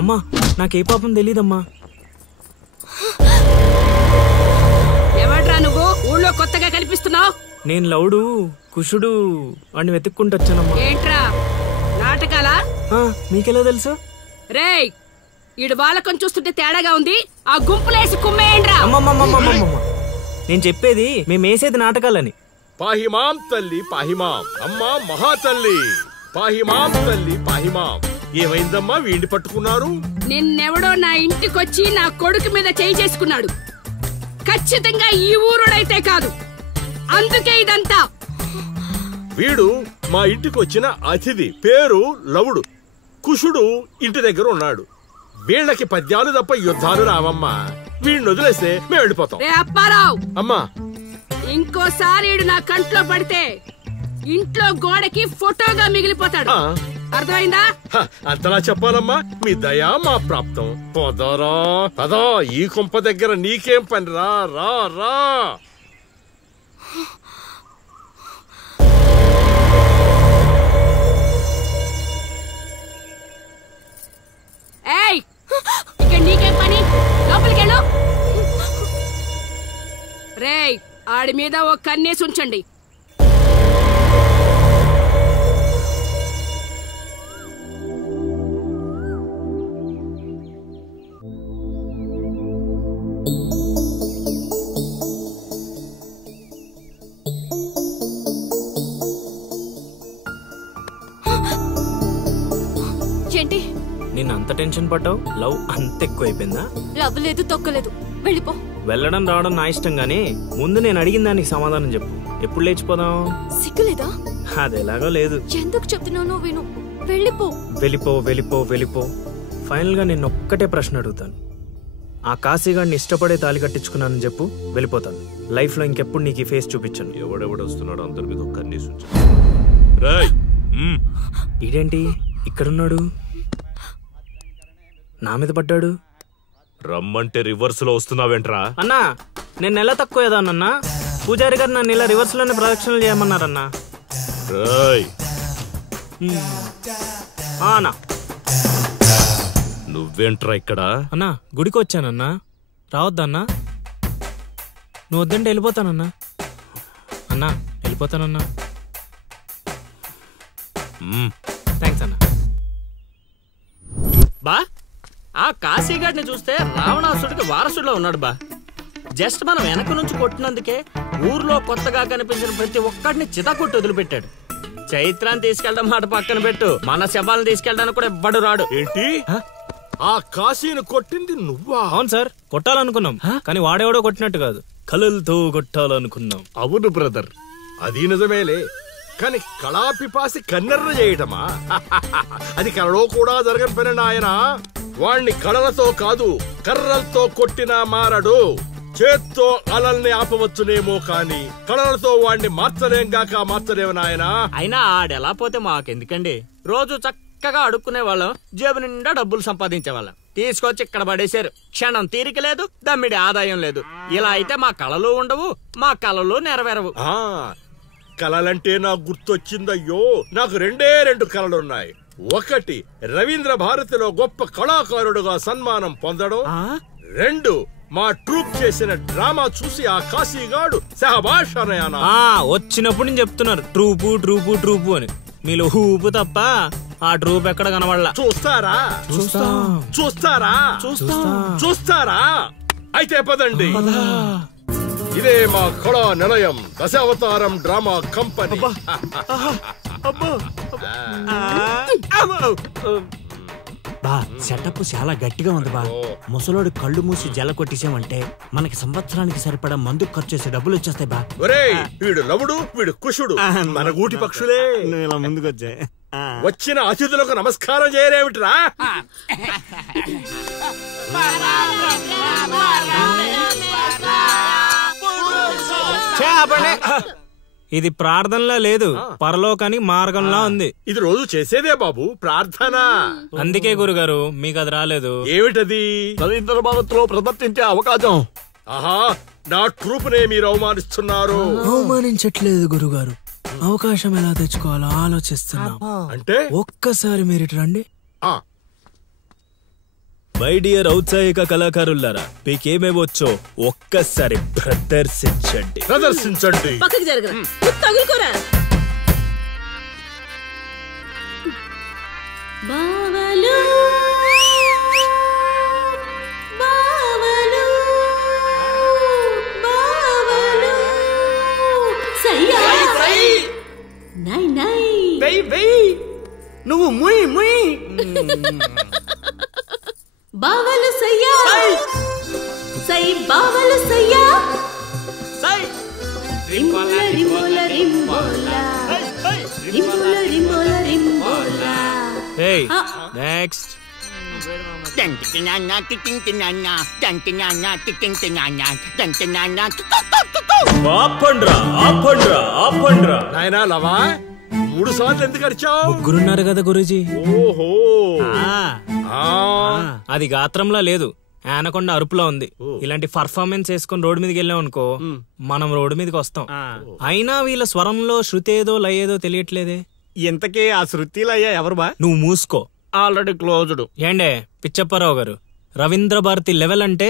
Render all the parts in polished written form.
అమ్మా నాకే పాపం తెలీదమ్మా. ఎవడ్రా నువ్వు ఊళ్ళో కొత్తగా కనిపిస్తున్నావు? నేను లౌడు కుషుడు వాడిని వెతుక్కుంటూ వచ్చానమ్మా. ఏంట్రా నాటకాలా? మీకెలా తెలుసు? రేయ్ ఈడు వాళ్ళకం చూస్తుంటే తేడాగా ఉంది. ఆ గుంపులేసి కుమ్మేయండ్రా. అమ్మమ్మమ్మమ్మమ్మమ్మ నేను చెప్పేది మేమేసేది నాటకాలని. పాహిమాం తల్లి పాహిమాం, అమ్మా మహాతల్లి పాహిమాం తల్లి పాహిమాం. ఏమైందమ్మా వీడిని పట్టుకున్నారు? నిన్నెవడో నా ఇంటికొచ్చి నా కొడుకు మీద చేయి చేసుకున్నాడు. ఖచ్చితంగా ఈ ఊరుడైతే కాదు, అందుకే ఇదంతా. వీడు మా ఇంటికి వచ్చిన అతిథి, పేరు లవుడు. కుషుడు ఇంటి దగ్గర ఉన్నాడు. వీళ్ళకి పద్యాలు తప్ప యుద్ధాలు రావమ్మా. వీడిని వదిలేస్తే మేము వెళ్ళిపోతాం. అప్పారావు అమ్మా ఇంకోసారి నా కంట్లో పడితే ఇంట్లో గోడకి ఫోటోగా మిగిలిపోతాడు. అర్థమైందా? అంతలా చెప్పాలమ్మా, మీ దయా మా ప్రాప్తం. పోదారా పదా, ఈ కుంప దగ్గర నీకేం పని? రా రా రా. ఏయ్ ఇక్కడ నీకేం పని? లోపలికెళ్ళు. రేయ్ ఆడి మీద ఓ కన్నేసి ఉంచండి. ఏంటి నేను అంత టెన్షన్ పడ్డావు? లవ్ అంత ఎక్కువైపోయిందా? లవ్ లేదు తొక్కలేదు, వెళ్ళిపో. వెళ్ళడం రావడం నా ఇష్టం గానీ ముందు నేను అడిగిన దానికి సమాధానం చెప్పు. ఎప్పుడు లేచిపోదాం? సిగ్గులేదా? అదెలాగో లేదు. ఎందుకు చెప్తున్నానో విను, వెళ్ళిపో. వెళ్ళిపో వెళ్ళిపో వెళ్ళిపో. ఫైనల్ గా నేను ఒక్కటే ప్రశ్న అడుగుతాను. ఆ కాశీగాడిని ఇష్టపడే తాలి కట్టించుకున్నానని చెప్పు, వెళ్ళిపోతాను. లైఫ్ లో ఇంకెప్పుడు నీకు ఈ ఫేస్ చూపించాను. ఎవడెవడొస్తున్నాడు అందరి మీద కన్నేసి ఇదేంటి ఇక్కడున్నాడు? నా మీద పడ్డాడు. రమ్మంటే రివర్స్ లో వస్తున్నావేంట్రా? అన్నా నేను నెల తక్కువ ఏదానన్నా. పూజారి గారు నన్ను ఇలా రివర్స్ లోనే ప్రదక్షిణలు చేయమన్నారన్నా. అన్నా నువ్వేంట్రా ఇక్కడ? అన్నా గుడికి వచ్చానన్నా, రావద్దన్నా? నువ్వు వద్దంటే వెళ్ళిపోతానన్నా. అన్నా వెళ్ళిపోతానన్నా. థ్యాంక్స్ అన్నా. బా ఆ కాశీగాడిని చూస్తే రావణాసుడికి వారసుడిలో ఉన్నాడు బా. జస్ట్ మనం వెనక నుంచి కొట్టినందుకే ఊర్లో కొత్తగా కనిపించిన ప్రతి ఒక్కడిని చితకొట్టి వదిలిపెట్టాడు. చైత్రాన్ని తీసుకెళ్ళడం మాట పక్కన పెట్టు, మన శవాలను తీసుకెళ్ళడానికి కూడా ఎవ్వడు రాడు. ఏంటి? ఆ కాశీని కొట్టింది నువ్వా? అవును సార్, కొట్టాలనుకున్నాం కానీ వాడేవాడో కొట్టినట్టు కాదు, కలలతో కొట్టాలనుకున్నాం. అవును బ్రదర్, అది నిజమేలే. కానీ కళాపిపాసి కన్నెర్ర చేయటమా? అది కళలో కూడా జరగని పని నాయన. వాణ్ణి కళలతో కాదు కర్రలతో కొట్టినా మారడు. చేత్తో అలల్ని ఆపవచ్చునేమో కాని కళలతో వాణ్ణి మార్చలేంగాక మార్చలేము నాయనా. అయినా ఆడెలా పోతే మాకెందుకండి? రోజు చక్కగా అడుక్కునే వాళ్ళం, జేబు నిండా డబ్బులు సంపాదించే వాళ్ళం. తీసుకొచ్చి ఇక్కడ పడేశారు. క్షణం తీరిక లేదు, దమ్మిడి ఆదాయం లేదు. ఇలా అయితే మా కళలు ఉండవు, మా కళలు నెరవేరవు. కళలంటే నాకు గుర్తొచ్చిందయ్యో, నాకు రెండే రెండు కళలున్నాయి. ఒకటి రవీంద్ర భారతిలో గొప్ప కళాకారుడుగా సన్మానం పొందడం, రెండు మా ట్రూప్ చేసిన డ్రామా చూసి ఆ కాశీగాడు సహబాష్ అనయానా. వచ్చినప్పుడు నేను చెప్తున్నారు ట్రూపు ట్రూపు ట్రూపు అని. మీలో ఊపు తప్ప ఆ ట్రూప్ ఎక్కడ కనబడలా. చూస్తారా? చూస్తారా? చూస్తారా? అయితే పదండి. ఇదే మా కళా నిలయం, దశావతారం డ్రామా కంపెనీ. బా సెటప్ చాలా గట్టిగా ఉంది బా. ముసలోడు కళ్ళు మూసి జల కొట్టేసామంటే మనకి సంవత్సరానికి సరిపడా మందుకు ఖర్చు చేసే డబ్బులు వచ్చేస్తాయి బా. ఒరేయ్, వీడు లవుడు, వీడు కుషుడు, మన గూటి పక్షులే. ఇలా ముందుకు వచ్చాయి. వచ్చిన అతిథులకు నమస్కారం చేయరేమిట్రా? ఇది ప్రార్థనలా లేదు, పరలోకానికి మార్గంలా ఉంది. ఇది రోజు చేసేదే బాబు ప్రార్థన. అందుకే గురుగారు మీకు అది రాలేదు. ఏమిటది? రవీంద్ర భారతిలో ప్రదర్శించే అవకాశం. ఆహా, నా ట్రూపునే మీరు అవమానిస్తున్నారు. అవమానించట్లేదు గురుగారు, అవకాశం ఎలా తెచ్చుకోవాలో ఆలోచిస్తున్నాం. అంటే ఒక్కసారి మీరు ఇటు రండి. మై డియర్ ఔత్సాహిక కళాకారులారా, మీకేమేమొచ్చో ఒక్కసారి ప్రదర్శించండి. పక్కకి జరగరా, తగులుకోరా. బావలు బావలు బావలు సయ్యా నై నై వెయ్ వెయ్, నువ్వు ముయ్ ముయ్. బావలు సయ్యా సై బావలు సయ్యా సై రింబోల రింబోల రింబోల రింబోల రింబోల రింబోల. Hey, next. ఆపండ్రా. నాయనా లవా, 3 సార్లు ఎందుకు అరిచావు? ముగ్గురున్నారు కదా గురూజీ. ఓహో, అది గాత్రంలా లేదు, ఆనకొండ అరుపులో ఉంది. ఇలాంటి పర్ఫార్మెన్స్ వేసుకుని రోడ్డు మీదకి వెళ్ళాం అనుకో, మనం రోడ్డు మీదకి వస్తాం. అయినా వీళ్ళ స్వరంలో శృతి ఏదో లయేదో తెలియట్లేదే. ఇంతకీ ఆ శృతిలయ్యా ఎవరు బా? నువ్వు మూసుకో, ఆల్రెడీ క్లోజ్డ్. ఏండే పిచ్చప్పారావు గారు, రవీంద్ర భారతి లెవెల్ అంటే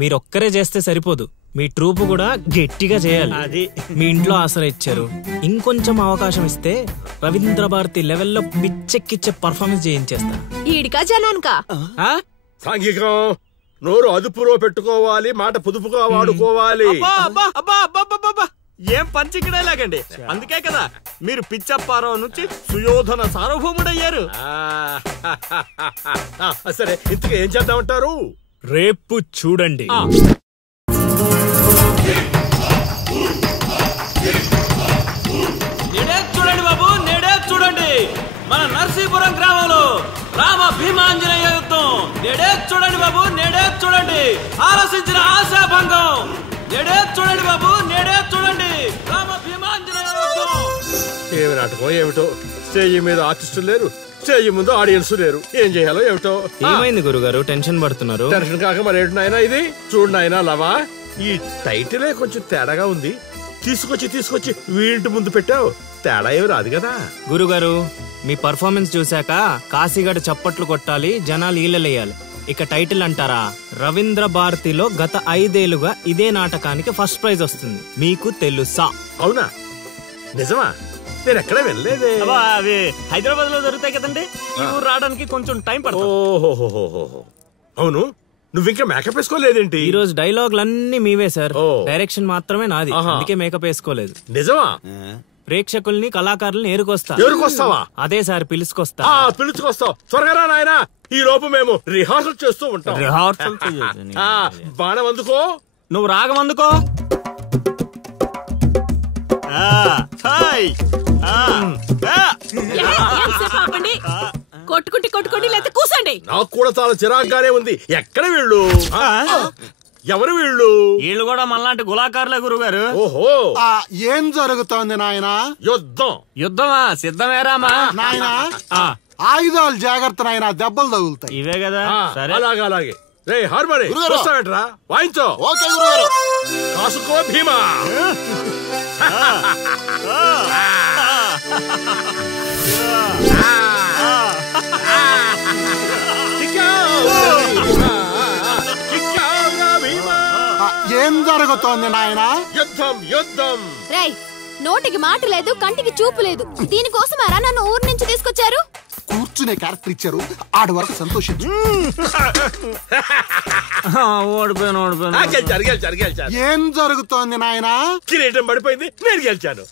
మీరొక్కరే చేస్తే సరిపోదు, మీ ట్రూప్ కూడా గట్టిగా చేయాలి. అది మీ ఇంట్లో ఆసరా ఇచ్చారు, ఇంకొంచెం అవకాశం ఇస్తే రవీంద్ర భారతి లెవెల్లో పిచ్చెక్కిచ్చే పర్ఫార్మెన్స్ చేయించేస్తా. ఈడికా జనానికా? సాంఘికం. నోరు అదుపులో పెట్టుకోవాలి, మాట పొదుపుగా వాడుకోవాలి. ఏం పంచికడే లాగండి. అందుకే కదా మీరు పిచ్చప్పారావు నుంచి సుయోధన సార్వభౌముడయ్యారు. సరే, ఇంతకీ ఏం చేద్దామంటారు? రేపు చూడండి. నేడే చూడండి బాబు, నేడే చూడండి. మన నర్సీపురం గ్రామంలో రామ భీమాంజనేయ యుద్ధం. నేడే చూడండి బాబు, నేడే చూడండి. ఆలోచించిన ఆశాభంగం. నేడే చూడండి బాబు, నేడే చూడండి. రామ భీమాంజనేయ యుద్ధం. ఏమి నాటకం ఏమిటో, స్టేజ్ మీద ఆర్టిస్టులు లేరు, స్టేజ్ ముందు ఆడియన్స్ లేరు. ఏం చేయాలో ఏమిటో. ఏమైంది గురుగారు, టెన్షన్ పడుతున్నారు? టెన్షన్ కాక మరేంటి నాయనా ఇది? చూడు నాయనా లవా, ఈ టైటిలే కొంచెం తేడాగా ఉంది. తీసుకొచ్చి వీంటి ముందు పెట్టావు, తేడా ఏమి రాదు కదా. గురుగారు, మీ పర్ఫార్మెన్స్ చూశాక కాశీగడ చప్పట్లు కొట్టాలి, జనాలు ఈలలేయాలి. ఇక టైటిల్ అంటారా, రవీంద్ర భారతిలో గత 5 ఏళ్లుగా ఇదే నాటకానికి ఫస్ట్ ప్రైజ్ వస్తుంది. మీకు తెలుసా? అవునా? నిజమా? నేను ఎక్కడ వెళ్ళలేదే. అవి హైదరాబాద్ లో జరుగుతాయి కదండి, ఈ ఊరు రావడానికి కొంచెం టైం పడుతుంది. ఓహో, అవును. నువ్వు ఇంకా మేకప్ వేసుకోలేదేంటి? ఈ రోజు డైలాగులన్నీ మీవే సార్, ఓ. డైరెక్షన్ మాత్రమే నాది, అందుకే మేకప్ వేసుకోలేదు. నిజమా? ప్రేక్షకుల్ని కళాకారుల్ని ఏరుకొస్తా. ఎవరికొస్తావా? అదే సార్, పిలుచుకొస్తా. పిలుచుకొస్తావు, త్వరగా రా నాయనా. ఈ లోపు మేము రిహార్సల్ చేస్తూ ఉంటాం. రిహార్సల్ బాణం అందుకో. నువ్వు రాగం అందుకో. కొట్టుకుంటే లేకపోతే కూసండి. నాకు కూడా చాలా చిరాగ్గానే ఉంది. ఎక్కడ వీళ్ళు? ఎవరు వీళ్ళు? వీళ్ళు కూడా మనలాంటి గులాకారులే గురుగారు. ఓహో, ఏం జరుగుతోంది నాయనా? యుద్ధమా? సిద్ధమేరామా నాయనా, ఆయుధాలు జాగ్రత్త నాయనా, దెబ్బలు తగులుతాయి. ఇవే కదా. సరే, అలాగే. రే హార్మోని వస్తావేట్రా, వాయించో. ఓకే గురుగారు. కాసుకో భీమా. ఏం జరుగుతోంది నాయనా? యుద్ధం. రేయ్, నోటికి మాట లేదు, కంటికి చూపు లేదు. దీనికోసమారా నన్ను ఊరు నుంచి తీసుకొచ్చారు? కూర్చునే క్యారెక్టర్ ఇచ్చారు, ఆడి వరకు సంతోషించు. ఓడిపోయాను. గెలిచారు. ఏం జరుగుతోంది నాయనా? కిరీటం పడిపోయింది, నేను గెలిచాను.